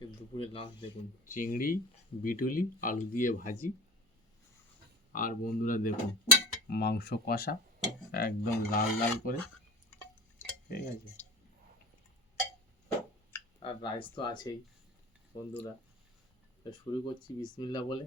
দুপুরে লাঞ্চ দেখুন, চিংড়ি, বিটুলি, আলু দিয়ে ভাজি। আর বন্ধুরা দেখুন, মাংস কষা একদম লাল লাল করে, ঠিক আছে। আর রাইস তো আছেই বন্ধুরা। শুরু করছি বিসমিল্লাহ বলে।